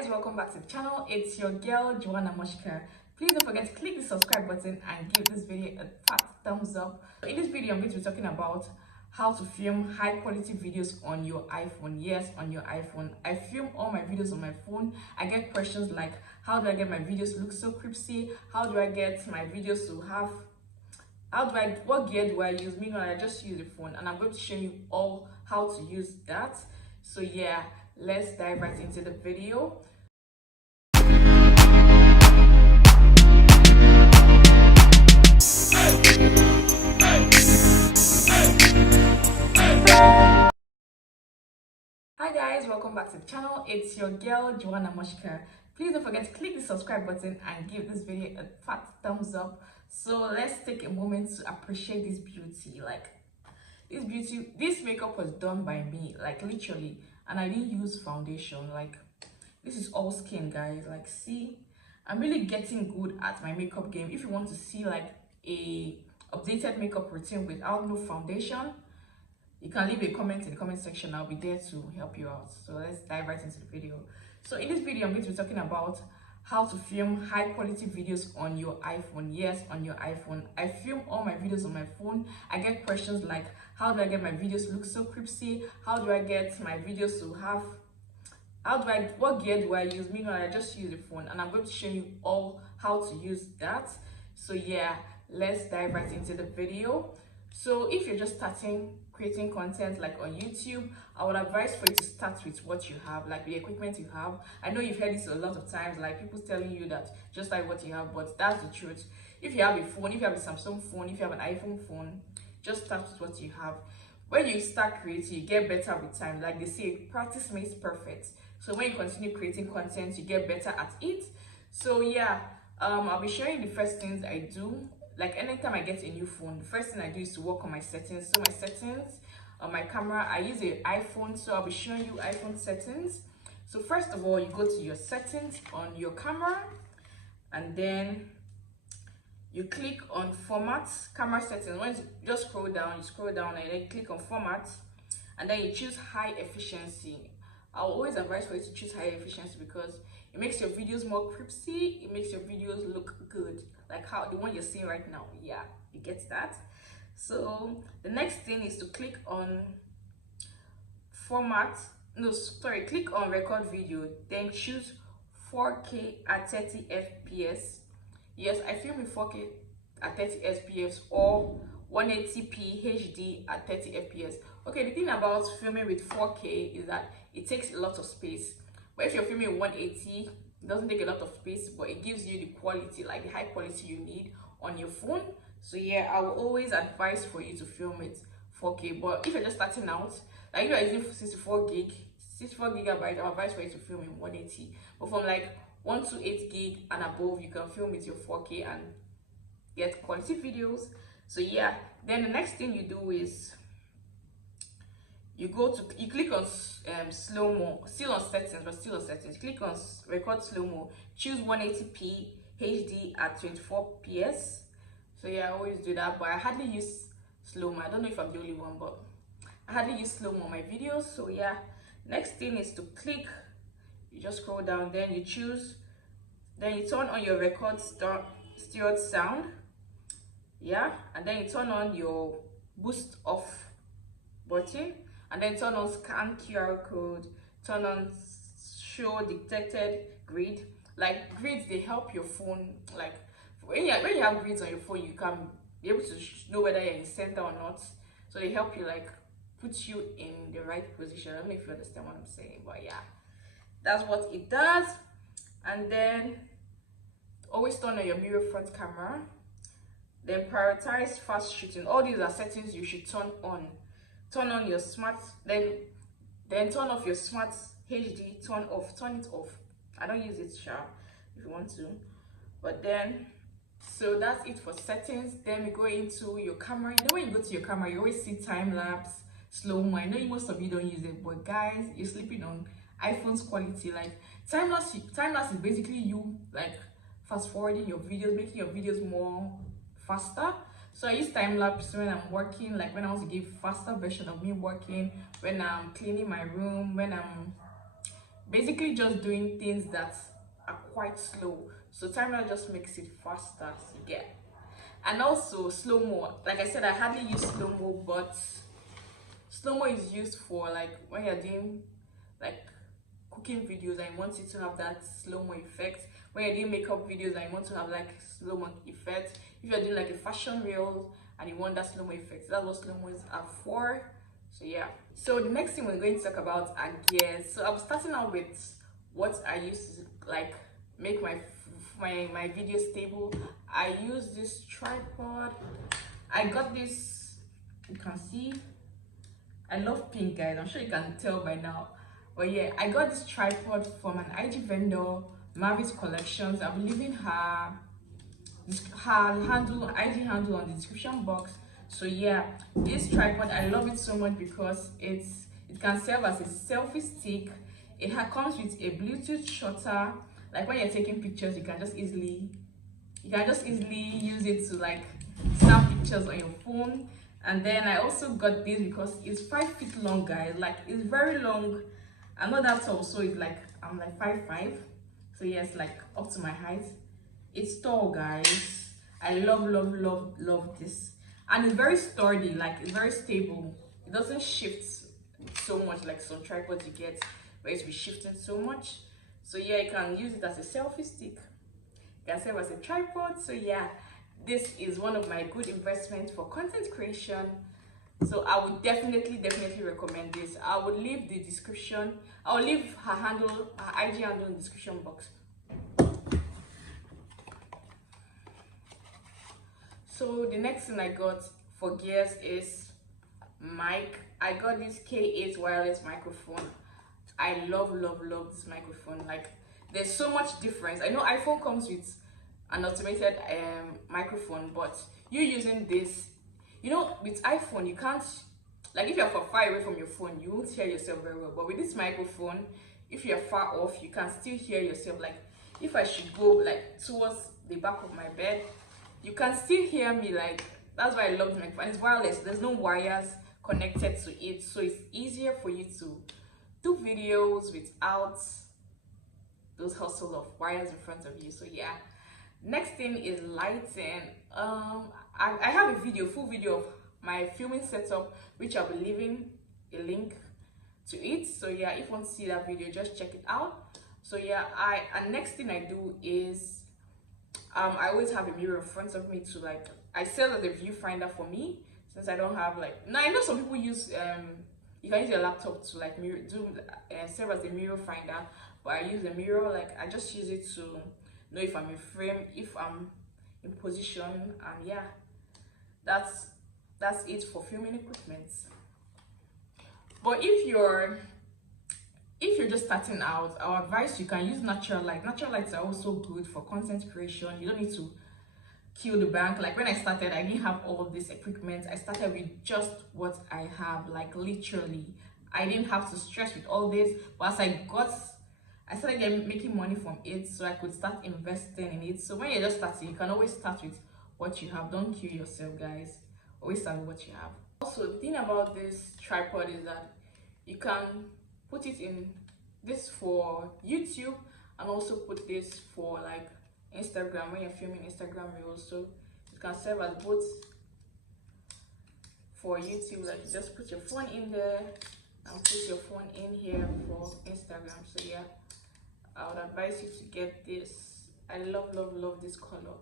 guys, welcome back to the channel. It's your girl Joanna Moshka. Please don't forget to click the subscribe button and give this video a fat thumbs up. In this video I'm going to be talking about how to film high quality videos on your iPhone. Yes, on your iPhone. I film all my videos on my phone. I get questions like, how do I get my videos to look so crispy? How do I get my videos to have, what gear do I use? Meanwhile, I just use the phone, and I'm going to show you all how to use that. So yeah, let's dive right into the video. Hi guys, welcome back to the channel. It's your girl Joanna Moshka. Please don't forget to click the subscribe button and give this video a fat thumbs up. So let's take a moment to appreciate this beauty. This makeup was done by me, like literally, and I didn't use foundation. Like, this is all skin, guys. Like, see, I'm really getting good at my makeup game. If you want to see like a updated makeup routine without no foundation, you can leave a comment in the comment section. I'll be there to help you out. So let's dive right into the video. So in this video I'm going to be talking about how to film high quality videos on your iPhone. Yes, on your iPhone. I film all my videos on my phone. I get questions like, how do I get my videos to look so crispy? How do I get my videos to have, what gear do I use? Meanwhile, I just use the phone, and I'm going to show you all how to use that. So yeah, let's dive right into the video. So if you're just starting creating content like on YouTube, I would advise for you to start with what you have, like the equipment you have. I know you've heard this a lot of times, like people telling you that just like what you have, but that's the truth. If you have a phone, if you have a Samsung phone, if you have an iPhone phone, just start with what you have. When you start creating, you get better with time. Like they say, practice makes perfect. So when you continue creating content, you get better at it. So yeah, I'll be showing the first things I do. Like anytime I get a new phone, the first thing I do is to work on my settings. So my settings on my camera, I use an iPhone, so I'll be showing you iPhone settings. So first of all, you go to your settings on your camera, and then you click on format, camera settings. Once you just scroll down and then click on format, and then you choose high efficiency. I'll always advise for you to choose high efficiency because it makes your videos more crispy. It makes your videos look good, like how the one you're seeing right now. Yeah, you get that. So the next thing is to click on format. No, sorry, click on record video, then choose 4K at 30 fps. Yes, I film in 4K at 30 fps or 180p HD at 30 fps. Okay, the thing about filming with 4K is that it takes a lot of space. But if you're filming 180, it doesn't take a lot of space, but it gives you the quality, like the high quality you need on your phone. So yeah, I will always advise for you to film it 4K. But if you're just starting out, like if you're using 64 gigabytes, I advise for you to film in 180. But from like 128 gig and above, you can film with your 4K and get quality videos. So yeah, then the next thing you do is you click on slow-mo, still on settings, click on record slow-mo, choose 180p HD at 24 ps. So yeah, I always do that, but I hardly use slow-mo. I don't know if I'm the only one, but I hardly use slow-mo on my videos. So yeah, next thing is to click, you just scroll down, then you turn on your record steered sound. Yeah, and then you turn on your boost off button, and then turn on scan QR code, turn on show detected grid. Like grids, they help your phone. Like when you have grids on your phone, you can be able to know whether you're in center or not. So they help you, like put you in the right position. I don't know if you understand what I'm saying, but yeah, that's what it does. And then always turn on your mirror front camera. Then prioritize fast shooting. All these are settings you should turn on. Turn on your smart, then turn off your smart HD, turn it off. I don't use it, sure, if you want to. But then, so that's it for settings. Then we go into your camera. You know, when you go to your camera, you always see time lapse, slow-mo. I know most of you don't use it, but guys, you're sleeping on iPhone's quality. Like time lapse is basically you like fast forwarding your videos, making your videos more faster. So I use time lapse when I'm working, like when I want to give faster version of me working, when I'm cleaning my room, when I'm basically just doing things that are quite slow, so timer just makes it faster. So yeah. And also slow-mo, like I said, I hardly use slow-mo, but slow-mo is used for like when you're doing like cooking videos and you want it to have that slow-mo effect, when you're doing makeup videos and you want to have like slow-mo effect, if you're doing like a fashion reel and you want that slow-mo effect, that's what slow-mos are for. So yeah, so the next thing we're going to talk about are gears. So I'm starting out with what I use to like make my videos stable. I use this tripod. I got this, you can see I love pink, guys, I'm sure you can tell by now. But yeah, I got this tripod from an IG vendor, Mavis Collections. I'll be leaving her handle, IG handle, on the description box. So yeah, this tripod, I love it so much because it can serve as a selfie stick. It comes with a Bluetooth shutter. Like when you're taking pictures, you can just easily use it to like snap pictures on your phone. And then I also got this because it's 5 feet long, guys. Like, it's very long. I'm not that tall, so it's like I'm like 5'5". So yeah, it's like up to my height. It's tall, guys. I love this, and it's very sturdy. Like, it's very stable. It doesn't shift so much like some tripods you get where it's be shifting so much. So yeah, you can use it as a selfie stick, you can serve as a tripod. So yeah, this is one of my good investments for content creation. So I would definitely recommend this. I would leave the description, I'll leave her handle, her IG handle, in the description box. So the next thing I got for gears is mic. I got this K8 wireless microphone. I love this microphone. Like, there's so much difference. I know iPhone comes with an automated microphone, but you using this, you know, with iPhone you can't, like, if you're far away from your phone you won't hear yourself very well, but with this microphone, if you're far off you can still hear yourself. Like, if I should go like towards the back of my bed, you can still hear me. Like, that's why I love the microphone. It's wireless, there's no wires connected to it, so it's easier for you to do videos without those hustle of wires in front of you. So yeah, next thing is lighting. I have a full video of my filming setup, which I'll be leaving a link to it. So yeah, if you want to see that video, just check it out. So yeah, and next thing I do is I always have a mirror in front of me to, like, I sell as a viewfinder for me, since I don't have, like, now I know some people use you can use your laptop to like serve as a mirror finder, but I use a mirror, like, I just use it to know if I'm in frame, if I'm in position. And yeah, that's it for filming equipment. But if you're just starting out, I would advise you can use natural light. Natural lights are also good for content creation. You don't need to kill the bank. Like, when I started, I didn't have all of this equipment. I started with just what I have. Like, literally, I didn't have to stress with all this. But as I started making money from it, so I could start investing in it. So when you're just starting, you can always start with what you have. Don't kill yourself, guys. Always start with what you have. Also, the thing about this tripod is that you can put it in this for YouTube, and also put this for like Instagram when you're filming Instagram reels. So it can serve as both for YouTube, like, you just put your phone in there and put your phone in here for Instagram. So yeah, I would advise you to get this. I love this color.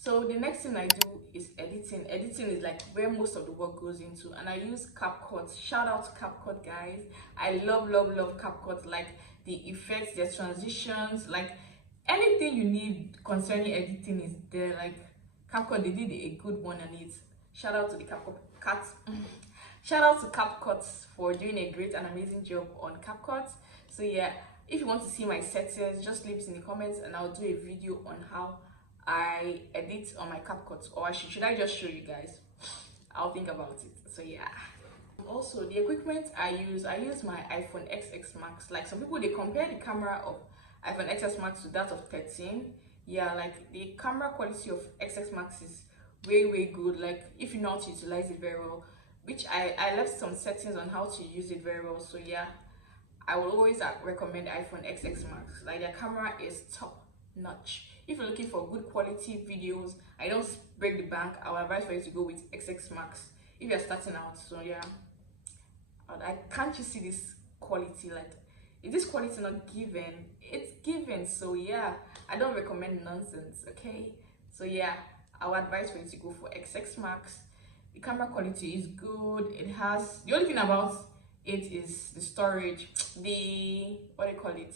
So the next thing I do is editing. Editing is like where most of the work goes into, and I use CapCut. Shout out to CapCut, guys. I love CapCut. Like, the effects, the transitions, like anything you need concerning editing is there. Like, CapCut, they did a good one on it. Shout out to the shout out to CapCut for doing a great and amazing job on CapCut. So yeah, if you want to see my settings, just leave it in the comments and I'll do a video on how I edit on my CapCut. Or should I just show you guys? I'll think about it. So yeah. Also, the equipment I use my iPhone XSMAX. Like, some people, they compare the camera of iPhone XSMAX to that of 13. Yeah, like, the camera quality of XSMAX is way good. Like, if you know how to utilize it very well, which I left some settings on how to use it very well. So yeah, I will always recommend iPhone XSMAX. Like, their camera is top notch. If you're looking for good quality videos, I don't break the bank, I will advise for you to go with XSMAX if you're starting out. So yeah, can't you see this quality? Like, if this quality not given, it's given. So yeah, I don't recommend nonsense. Okay, so yeah, I would advise for you to go for XSMAX. The camera quality is good. It has, the only thing about it is the storage, the, what do you call it,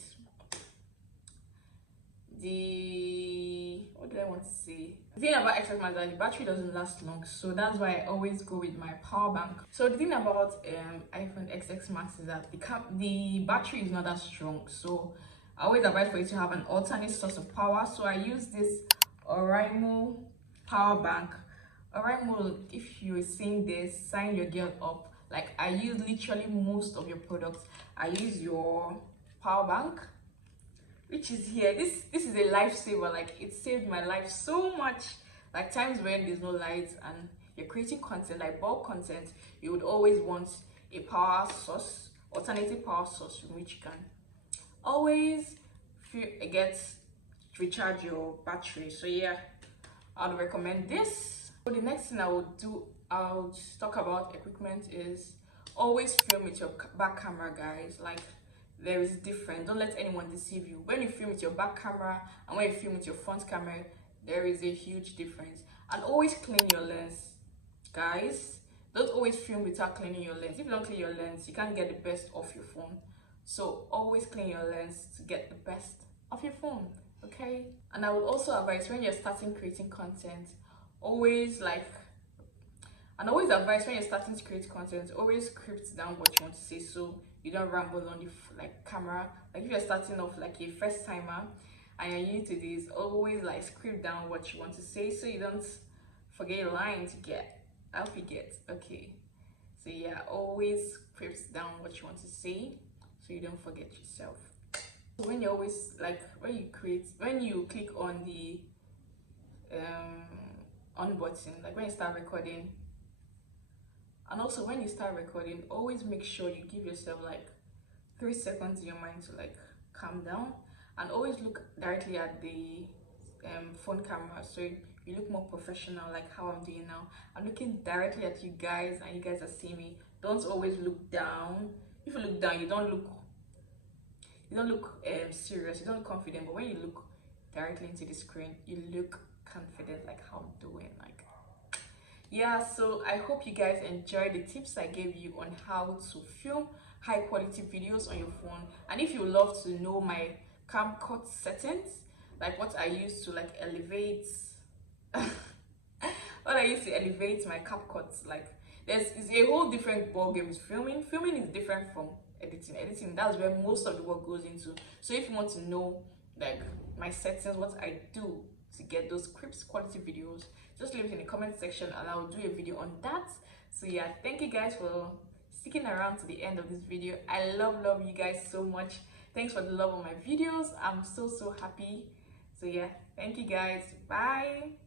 what do I want to say, the thing about XSMAX is that the battery doesn't last long, so that's why I always go with my power bank. So the thing about iPhone XSMAX is that the battery is not that strong, so I always advise for you to have an alternate source of power. So I use this Oraimo power bank. Oraimo, if you're seeing this, sign your girl up. Like, I use literally most of your products. I use your power bank, which is here. This is a lifesaver. Like, it saved my life so much. Like, times when there's no lights and you're creating content, like bulk content, you would always want a power source, alternative power source, from which you can always recharge your battery. So yeah, I'd recommend this. So the next thing I would do, I'll talk about equipment, is always film with your back camera, guys. Like, there is different. Don't let anyone deceive you. When you film with your back camera and when you film with your front camera, there is a huge difference. And always clean your lens, guys. Don't always film without cleaning your lens. If you don't clean your lens, you can't get the best of your phone. So always clean your lens to get the best of your phone, okay? And I would also advise, when you're starting creating content, always advise when you're starting to create content, always script down what you want to say, so you don't ramble on the camera. Like, if you're starting off like a first timer and you're new to this, always like script down what you want to say, so you don't forget your line to get. I hope you get. Okay, so yeah, always script down what you want to say so you don't forget yourself. So when you always, like, when you click on the on button, like when you start recording, and also when you start recording, always make sure you give yourself like 3 seconds in your mind to like calm down, and always look directly at the phone camera, so you look more professional, like how I'm doing now. I'm looking directly at you guys and you guys are seeing me. Don't always look down. If you look down, you don't look serious, you don't look confident. But when you look directly into the screen, you look confident, like how I'm doing. Like, yeah, so I hope you guys enjoyed the tips I gave you on how to film high quality videos on your phone. And if you love to know my CapCut settings, like what I use to like elevate what I use to elevate my CapCut, like it's a whole different ball game. Filming is different from editing. That's where most of the work goes into. So if you want to know like my settings, what I do to get those crisp quality videos, just leave it in the comment section and I'll do a video on that. So yeah, thank you guys for sticking around to the end of this video. I love you guys so much. Thanks for the love of my videos. I'm so happy. So yeah, thank you guys. Bye.